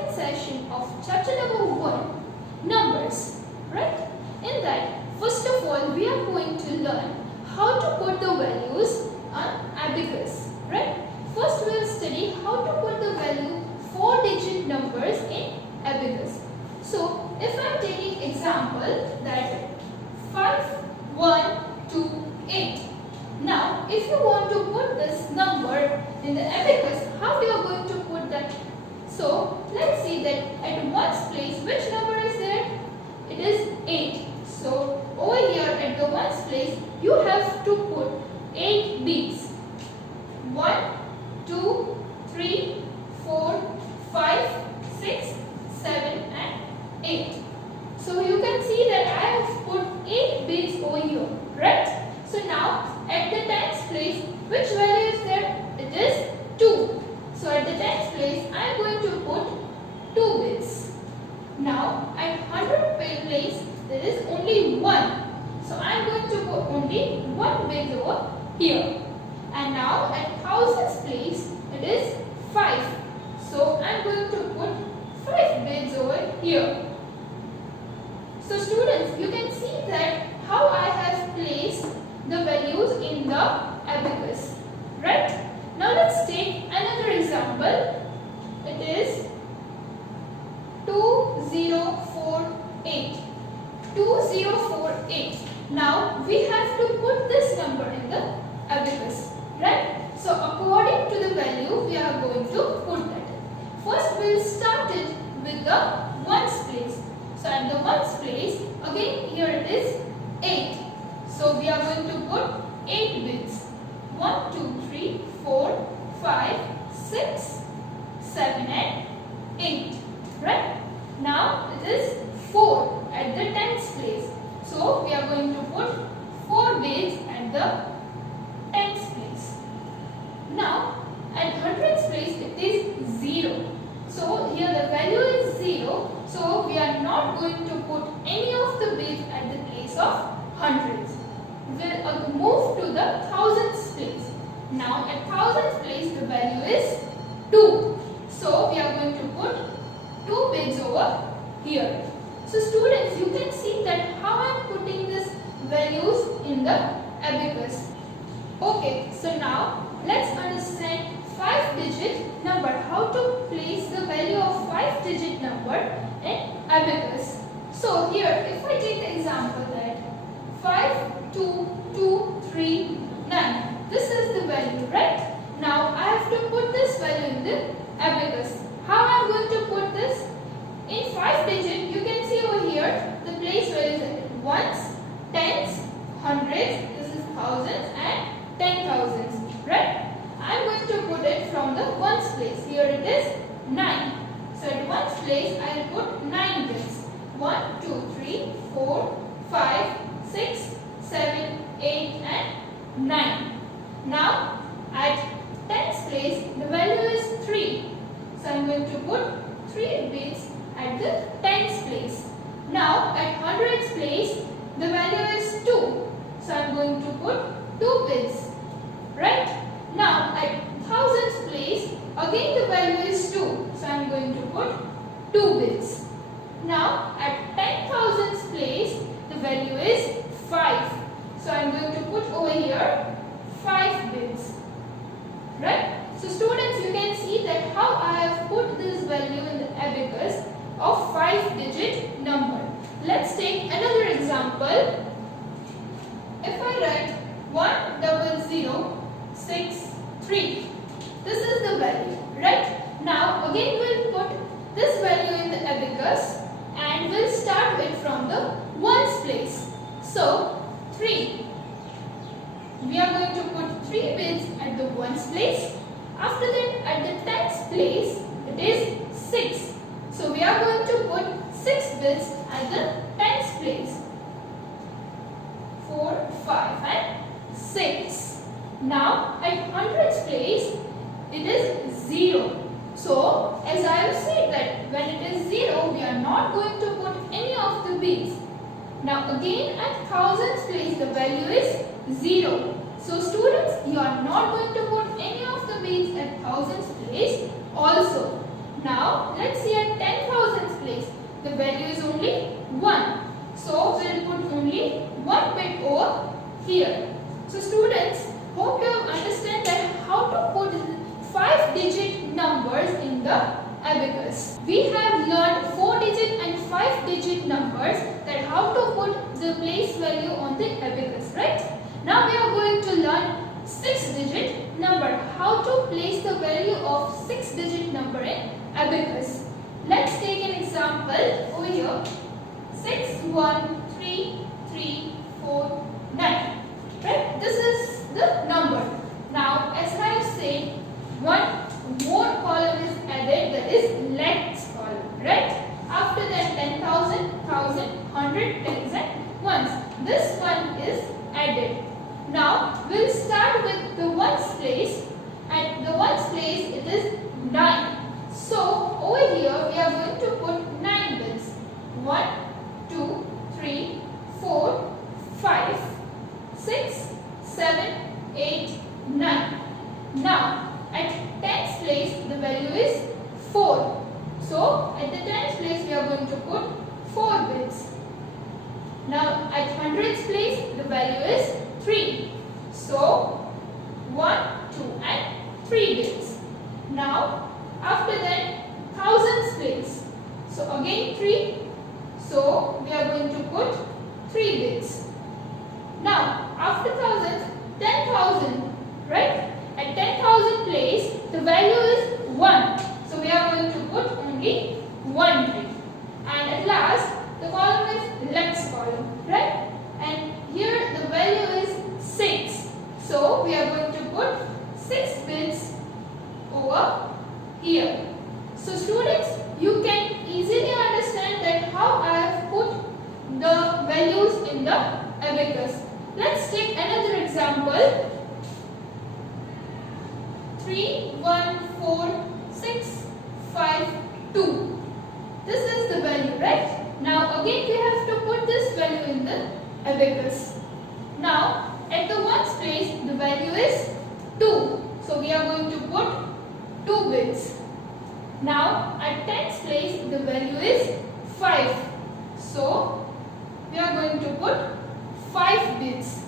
second session of chapter number 1, numbers, right? In that, first of all, we are going to learn how to put the values on abacus, right? First, we will study how to put the value 4-digit numbers in abacus. So, if I am taking example that 5, 1, 2, 8. Now, if you want to put this number in the abacus, how you are going to put that? So, let's see that at ones place, which number is there? It is 8. So, over here at the ones place, you have to put 8 beads. 1, 2, 3, 4, 5, 6, 7 and 8. So, you can see that I have put 8 beads over here, right? So, now at the tens place, which value is there? It is 2. So, at the tens place, I am going to put 2 bits. Now, at 100 place, there is only 1. So, I am going to put only 1 bit over here. And now, at thousands place, it is 5. So, I am going to put 5 bits over here. So, students, you can see that how I have placed the values in the abacus, right? Now let's take another example. It is 2048. 2048. Now we have to put this number in the abacus, right? So according to the value, we are going to put that. First, we will start it with the ones place. So at the ones place, again here it is 8. So we are going to put 8 bits. 1, 2, 3, 4, 5, 6, 7 and 8. Right? Now it is 4 at the tens place. So we are going to put 4 bits at the tens place. Now at hundreds place it is 0. So here the value is 0. So we are not going to put any of the bits at the place of hundreds. We'll move to the thousands place. Now at thousands place the value is 2. So we are going to put 2 bits over here. So students, you can see that how I am putting these values in the abacus. Okay, so now let's understand 5-digit number. How to place the value of 5-digit number in abacus. So here, if I take the example that 5, 2, 2, 3, 9. This is the value, right? Now I have to put this value in the abacus. How I am going to put this? In 5-digit, you can see over here the place where is it? Ones, tens, hundreds, this is thousands and 10,000s, right? I am going to put it from the ones place. Here it is 9. So at ones place, I will put 9 bits. 1, 2, 3, 4, 5, 6, 7, 8 and 9. Now at tens place the value is 3. So I am going to put 3 bits at the tens place. Now at hundreds place the value is 2. So I am going to put 2 bits. Right? Now at thousands place again the value is 2. So I am going to put 2 bits. Now at 10,000s place the value is 5. So I am going to put over here 5 bits. Right? So students, you can see that how I have put this value in the abacus of 5-digit number. Let's take another example. If I write 10063, this is the value, right? Now again we will put this value in the abacus and we'll start it from the ones place. So 3. We are going to put 3 bits at the ones place. After that at the tens place it is 6. So we are going to put 6 bits at the tens place. 4, 5 and 6. Now at hundreds place it is 0. So as I have said that when it is 0 we are not going to put any of the bits. Now again at thousands place the value is 0. So students, you are not going to put any of the bits at thousands place also. Now let's see at 10,000th place. The value is only 1. So we'll put only 1 bit over here. So students, hope you understand that how to put 5-digit numbers in the abacus. We have learned 4-digit and 5-digit numbers, that how to put the place value on the abacus, right? Now we are going to learn 6-digit number, how to place the value of 6-digit number in abacus. Let's take an example over here. 6 1 3 3 4 9. Right? This is the number. Now, as I have said, one more column is added, that is length column. Right? After that, 10,000, 1,000, 100, tens and ones. This one is added. Now, we'll start with the ones place. At the ones place, it is 9. So, over here, we are going to put 9 bits. 1, 2, 3, 4, 5, 6, 7, 8, 9. Now, at tens place, the value is 4. So, at the tens place, we are going to put 4 bits. Now, at hundreds place, the value is 3. So, 1, 2 and 3 bits. Now, after that, thousands place. So, again 3. So, we are going to put 3 bits. Now, after thousands, 10,000, right? At 10,000 place, the value is 1. So, we are going to put only 1 bit. And at last, the column is length column, right? And here the value is 6. So, we are going to put 6 bits over here. So, students, you can easily understand that how I have put the values in the abacus. Let's take another example. 3 1 4 6 5 2. This is the value, right? Now again we have to put this value in the abacus. Now at the ones place, the value is 2. So we are going to put 2 bits. Now at tens place, the value is 5. So we are going to put 5 bits.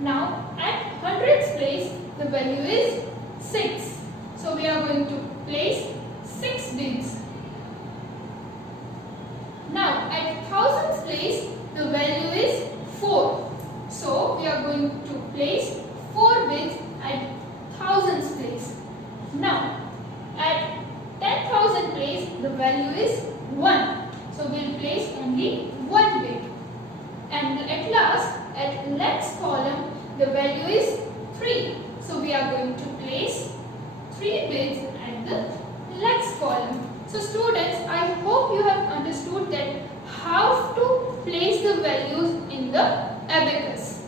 Now at hundreds place, the value is 6. So we are going to place 6 bits. Now at thousands place, the value is 4. So we are going to place 4 bits at thousands place. Now at 10,000 place, the value is 1. So we will place only 1 bit. And at last, at length column, the value is 3. So we are going to place 3 bits at the length column. So students, I hope you have understood that how to place the values in the abacus.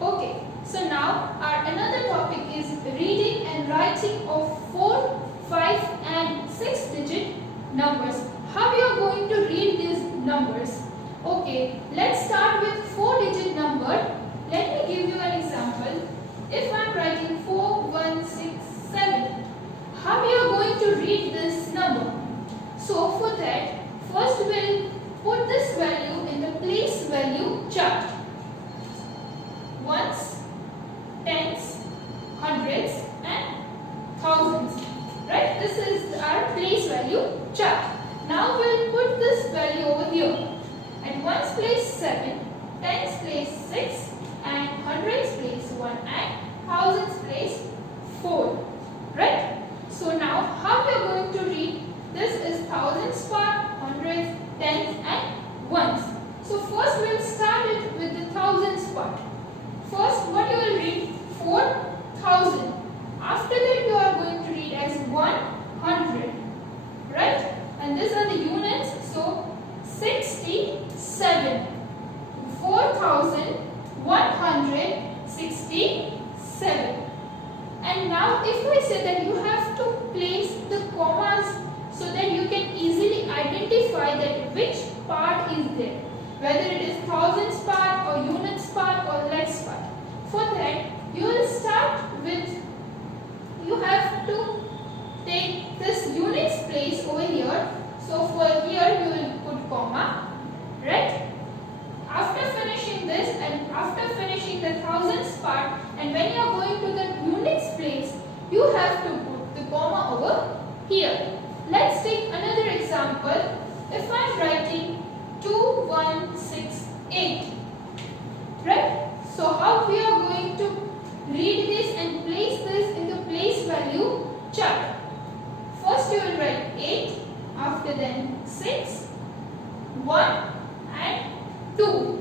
Okay, so now our another topic is reading and writing of 4, 5 and 6 digit numbers. How we are going to read these numbers? Okay, let's start with 4-digit number. Let me give you an example. If I am writing 4, 1, 6, 7, how we are going to read this number? So for that, first we'll put this value in the place value chart. Ones, tens, hundreds and thousands. Right? This is our place value chart. Now we'll put this value over here. At ones place 7, tens place 6 and hundreds place 1 and thousands place 4. Right? So now how we are going to read? This is thousands part, hundreds, tens and ones. So first we'll start it with the thousands part. First what you will read? 4,000. After that you are going to read as 100. Right? And these are the units. So 67. 4,167. And now if I say that you have to place the commas so that you can easily identify that which part is there, whether it is thousands part or units part or lakhs part. For that you will start with, you have to take this unit here. Let's take another example. If I'm writing 2168, right? So how we are going to read this and place this in the place value chart? First you will write 8, after then 6, 1 and 2.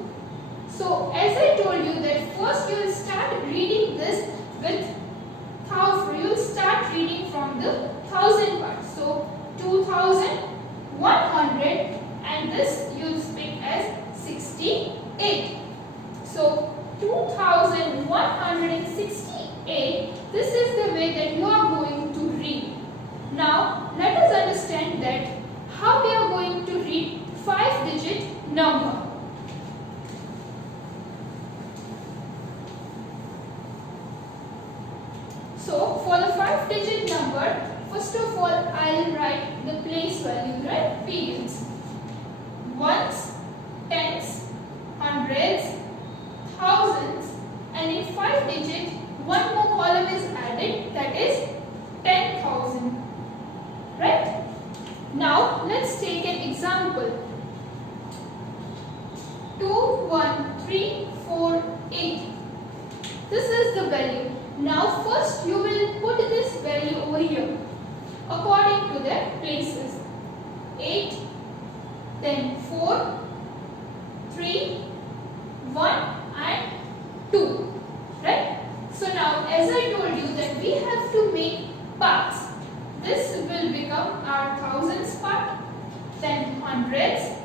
So as I told you that first you will start reading this with 1000. You will start reading from the 1000 part. So 2100 and this you will speak as 68. So 2168, this is the way that you are going to read. Now let us understand that how we are going to read 5-digit number. So for the 5-digit number, first of all I will write the place value, right? Periods. Ones, tens, hundreds, thousands, and in 5-digit one more column is added, that is 10,000. Right? Now let's take an example. 21348. This is the value. Now first you will put this value over here according to their places. 8, then 4, 3, 1 and 2. Right? So now as I told you that we have to make parts. This will become our thousands part, then hundreds,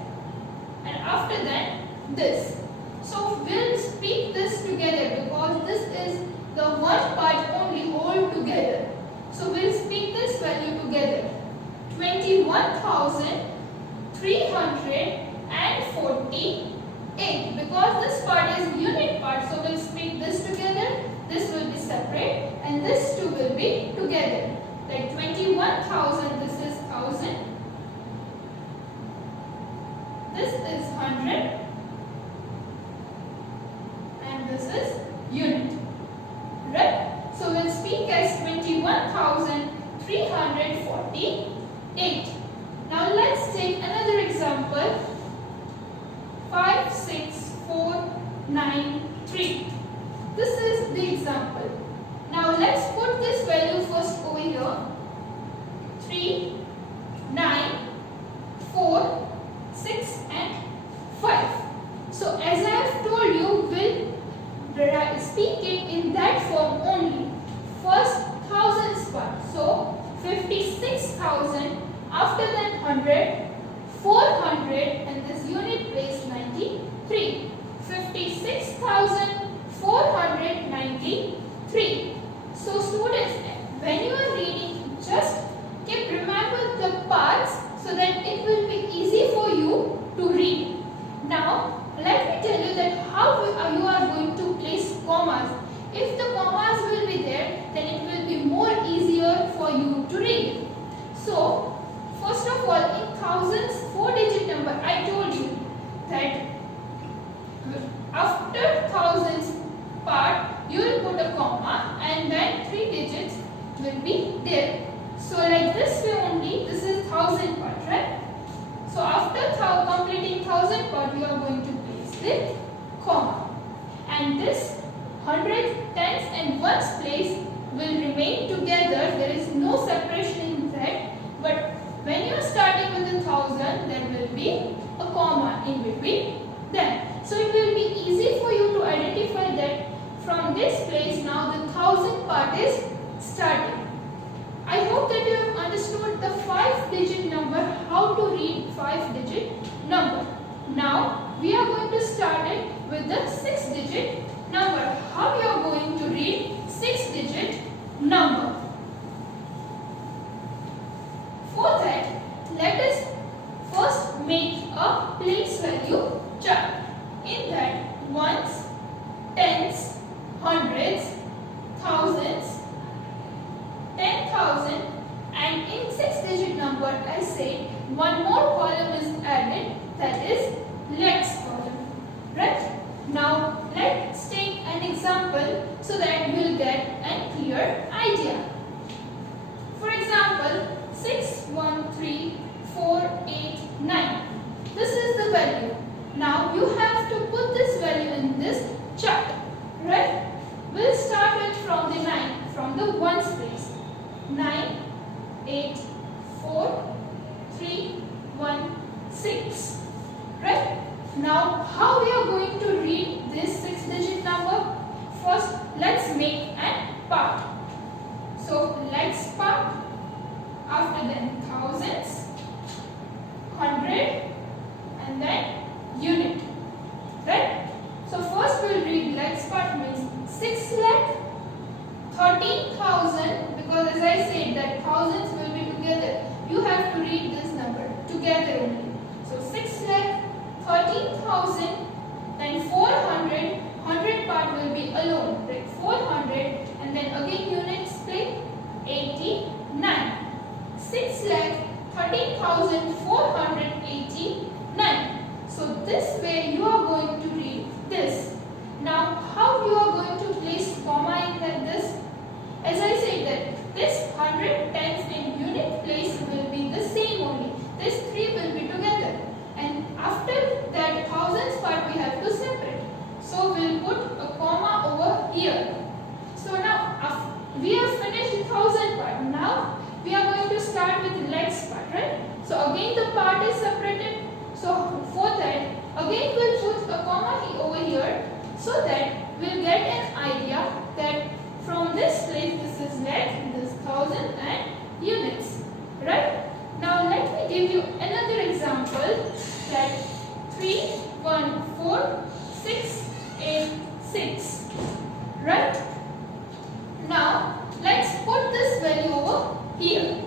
and after that this. So we'll speak this together because this is the one part only all together. So we'll speak this value together. 21,348 because this part is unit part. So we'll speak this together. This will be separate and this two will be together. Like 21,000, this is 1000. This is 100 and this is unit. Right? So we'll speak as 21,348. Now let's take another example. 56493. This is the example. Now let's put this value first over here. 3, 9, 4, 6 and 5. So as I have told you, we'll speak it in that form only. First thousands part. So 56,000, after that 100, 400 and this unit place 93. 56,493. So students, when you are reading, just keep remember the parts so that it will be easy for you to read. Now let me tell you that how you are going to place commas. If the commas will be there, then it will be more easier for you to read. So first of all, in thousands 4-digit number, I told you that after thousands part you will put a comma and then 3 digits will be there. So like this way only, this is 1000 part, right? So after completing 1000 part, you are going to place the comma, and this 100, tens and ones place will remain together. There is no separation in that. But when you are starting with 1000, there will be a comma in between them. So it will be easy for you to identify that from this place now the 1000 part is starting. I hope that you have understood the 5-digit number, how to read 5-digit number. Now we are going to start it with the 6-digit number. How we are going to read 6-digit number? For that, let us first make a place value chart. In that, ones, tens, hundreds, thousands, 10,000, and in 6-digit number, I say one more column is added, that is lex column. Right? Now let's take an example so that you will get a clear idea. For example, 6 4, 3, 1, 6. Right? Now, how we are going to read this 6-digit number? First, let's make an part. So, let's part. After then, thousands, hundred, and then unit. Right? So, first we'll read let's part means 6 lakh 13,000, because as I said that thousands will be together. You have to read this number together only. So 6 lakh 13,000, then 400, 100 part will be alone, right? 400, and then again units split 89. 6 lakh 13,489. So this way you are going to read this. Now how you are going to place comma in this? As I said that this 100 tens in unit place will be the same only. This 3 will be together. And after that thousands part we have to separate. So we'll put a comma over here. So now we have finished the thousand part. Now we are going to start with the legs part, right? So again the part is separated. So for that again we'll put a comma over here so that we'll get an idea that from this place this is leg, this thousand and units, right? Now let me give you another example that 3, 1, 4, 6, 8, 6, right? Now let's put this value over here.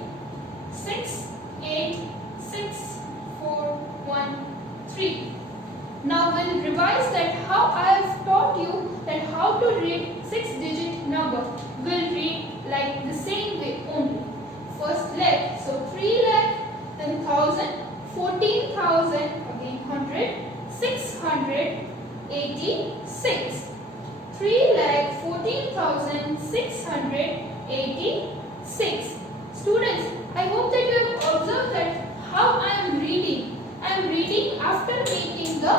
6, 8, 6, 4, 1, 3. Now we'll revise that how I have taught you that how to read 6-digit number. We'll read like the same way only. First leg, so 3 lakh, then 1000, 14,000, again 100, 686. 3 lakh 14,686. Students, I hope that you have observed that how I am reading. I am reading after making the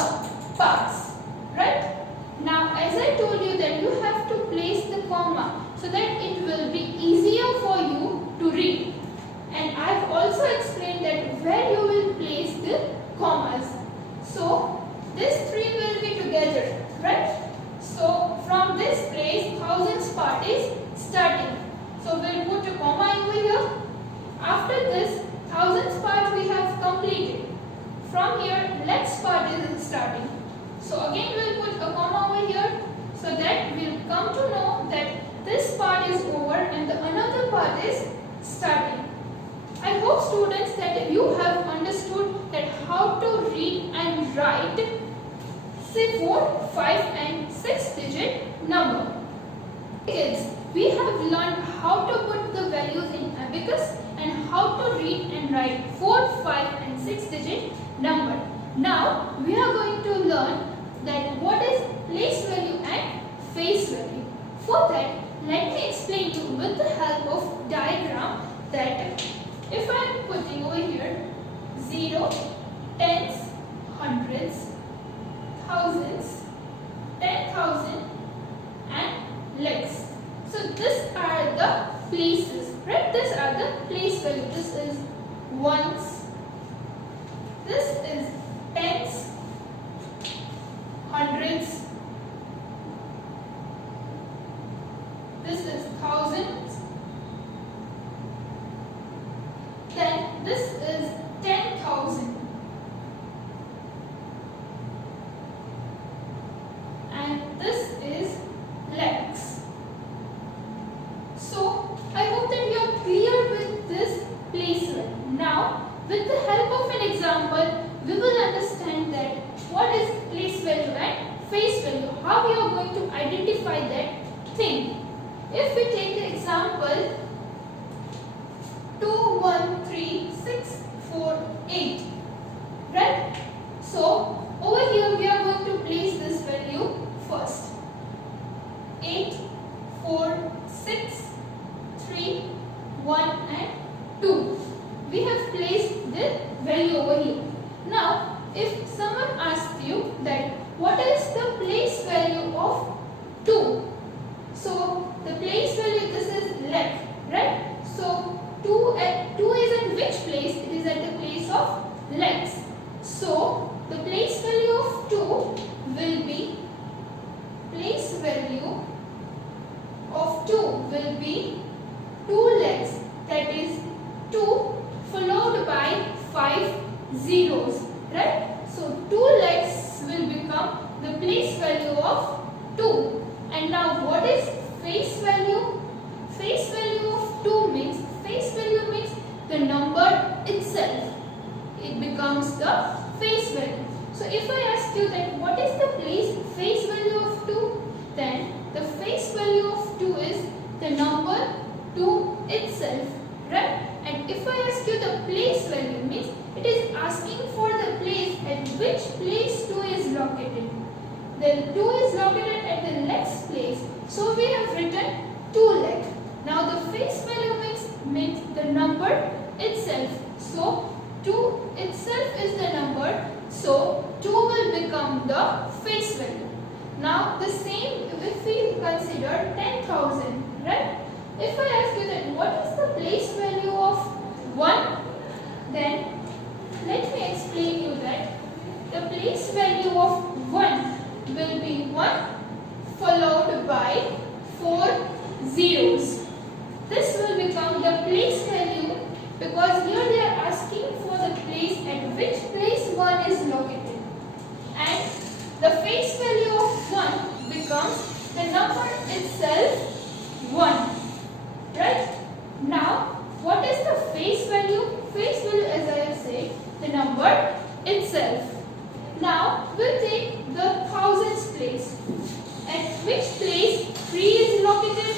parts, right? Now, as I told you that you have to place the comma so that it will be easier for you to read. And I have also explained that where you will place the commas. So, this 3 will be together, right? So, from this place, thousands part is starting. So, we'll put a comma over here. After this, thousands part we have completed. From here, legs part is starting. So again we'll put a comma over here so that we'll come to know that this part is over and the another part is starting. I hope students that you have understood that how to read and write say 4, 5 and 6-digit number. Kids, we have learned how to put the values in abacus and how to read and write 4, 5 and 6-digit number. Now we are going to learn that what is place value and face value. For that, let me explain to you with the help of diagram that if I am putting over here 0, tens, hundreds, thousands, 10,000 and legs. So these are the places, right? These are the place value. This is ones. This is tens, hundreds, this is thousands, then this is 10,000, and this is lakhs. So I hope that you are clear with this placement. Now with the help of an example, we will understand that what is place value and face value, how we are going to identify that thing. If we take the example 2, 1, 3, 6, 4, 8, right? So over here we are going to place this value first. 8, 4, 6, 3, 1 and 2. We have placed the value over here. Now, if someone asks you that what is the place value of 2? So, the place value, this is left, right? So, 2 is in which place? followed by 5 zeros, right? So 2 legs will become the place value of 2. And now what is face value? Face value of 2 means, face value means the number itself. It becomes the face value. So if I ask you that what is the face value of 2, then the face value of 2 is the number 2 itself, right? And if I ask you the place value means it is asking for the place at which place 2 is located. Then 2 is located at the next place. So we have written 2 leg. Now the face value means the number itself. So 2 itself is the number. So 2 will become the face value. Now the same if we consider 10,000, right? If I ask you that what is the place value of 1, then let me explain you that the place value of 1 will be 1 followed by 4 zeros. This will become the place value because here they are asking for the place at which place 1 is located. And the face value of 1 becomes the number itself 1. Right? Now, what is the face value? Face value, as I have said, the number itself. Now, we'll take the thousands place. At which place 3 is located?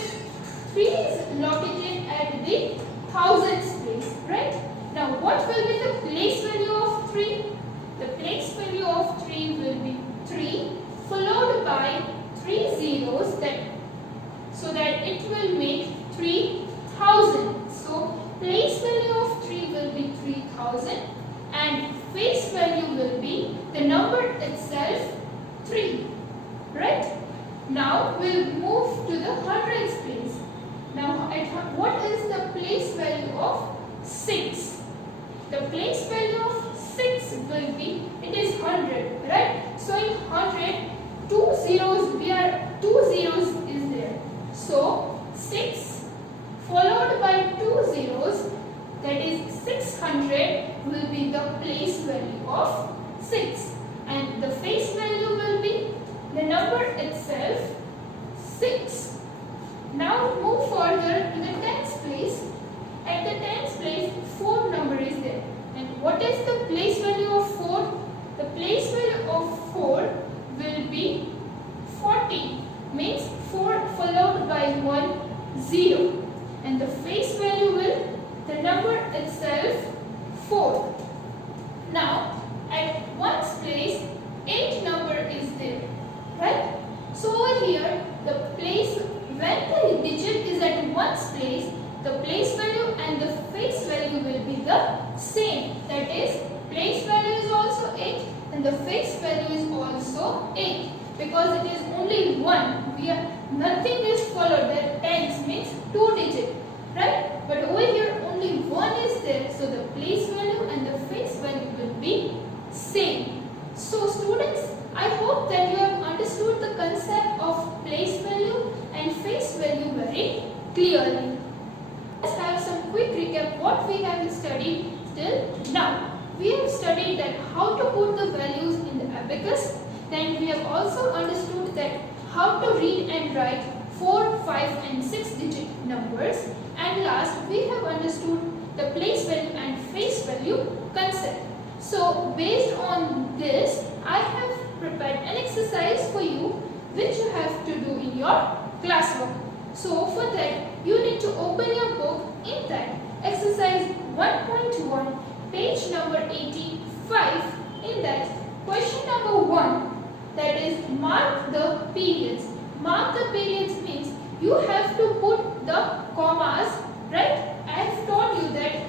3 is located at the thousands place, right? Now, what will be the place value of 3? The place value of 3 will be 3 followed by 3 zeros so that it will make 3,000. So place value of 3 will be 3,000 and face value will be the number itself 3. Right? Now we'll move to the hundreds place. Now what is the place value of 6? The place value of 6 will be, it is 100, right? So in 100, 2 zeros is there. So 6 followed by 2 zeros, that is 600 will be the place value of 6. And the face value will be the number itself 6. Now move further to the tens place. At the tens place, 4 number is there. And what is the place value of 4? The place value of 4 will be 40. Means 4 followed by 1 0. And the face value will the number itself 4. Now at ones place 8 number is there, right? So over here the place, when the digit is at ones place, the place value and the face value will be the same. That is, place value is also 8 and the face value is also 8 because it is only 1. Nothing is followed. The tens means 2 digit, right? But over here only 1 is there, so the place value and the face value will be same. So students, I hope that you have understood the concept of place value and face value very clearly. Let's have some quick recap what we have studied till now. We have studied that how to put the values in the abacus. Then we have also understood that how to read and write 4, 5 and 6 digit numbers. And last we have understood the place value and face value concept. So based on this, I have prepared an exercise for you which you have to do in your classwork. So for that, you need to open your book. In that, exercise 1.1, page number 85. In that, question number 1, that is mark the periods. Mark the periods means you have to put the commas, right? I have told you that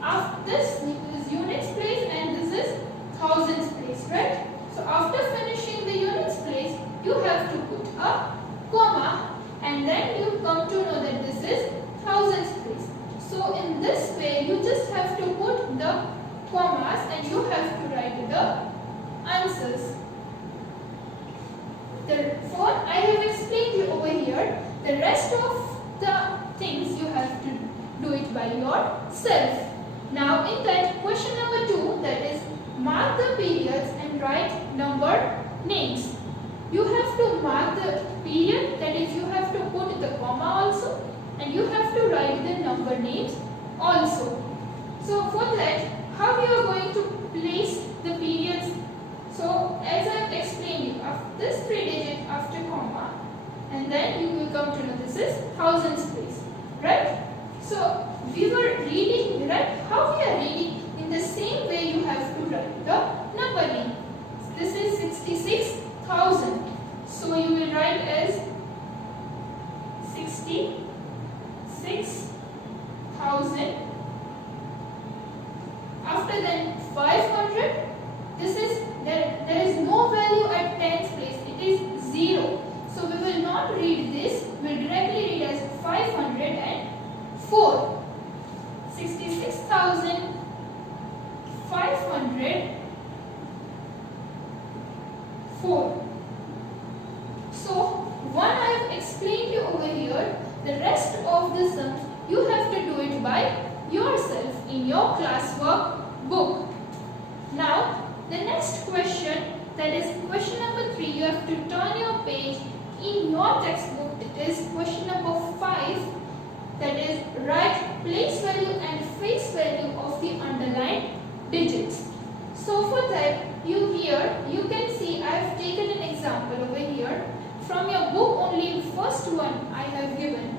after this is units place and this is thousands place, right? So after finishing the units place, you have to put a comma and then you come to know that this is thousands place. So in this way, you just have to put the commas and you have to write the answers. Therefore, I have explained you over here. The rest of the things you have to do it by yourself. Now in that, periods and write number names. You have to mark the period, that is you have to put the comma also, and you have to write the number names also. So for that, how you are going to place the periods? So as I have explained you, after this 3 digit after comma, and then you will come to know this is thousands place, right? So we were reading, right? How we are reading? In the same way you have to write the number name. This is 66,000. So you will write as 66,000. After then 500. This is there is no value at tens place. It is 0. So we will not read this. We will directly read as 504. 66,504. So one I have explained you over here. The rest of the sums you have to do it by yourself in your classwork book. Now the next question, that is question number 3, you have to turn your page in your textbook. It is question number 5, that is write place value and face value of the underlined digits. So for that, you can see I have taken an example over here. From your book only, first one I have given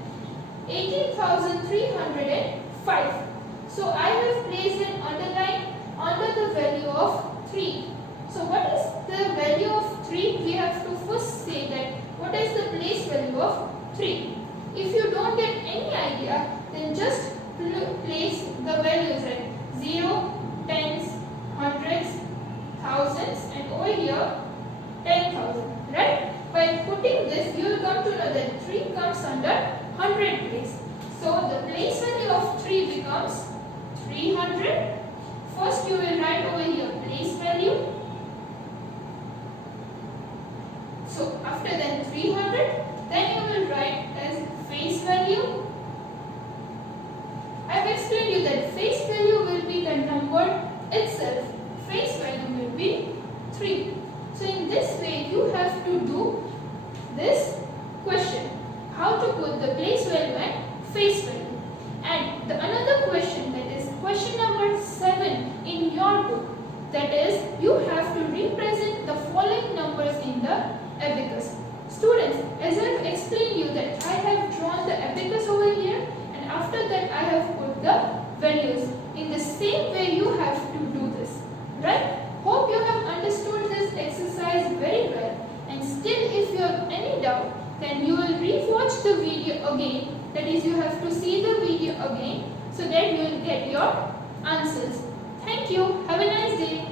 18,305. So I have placed an underline under the value of 3. So what is the value of 3? We have to first say that what is the place value of 3. If you don't get any idea, then just place the values at 0, tens, hundreds, thousands, and over here 10,000, right? By putting this, you will come to know that 3 comes under 100 place. So the place value of 3 becomes 300. First you will write over here place value. So after then 300, then you will write as face value. I have explained you that face value will be the number itself. Face value will be 3. So in this way you have to do this question. How to put the place value and face value. And the another question, that is question number 7 in your book, that is you have to represent the following numbers in the abacus. Students, as I have explained you that I have drawn the abacus over here, and after that I have put the values. In the same way you have to do this, right? Hope you have understood this exercise very well, and still if you have any doubt, then you will re-watch the video again. That is, you have to see the video again so that you will get your answers. Thank you. Have a nice day.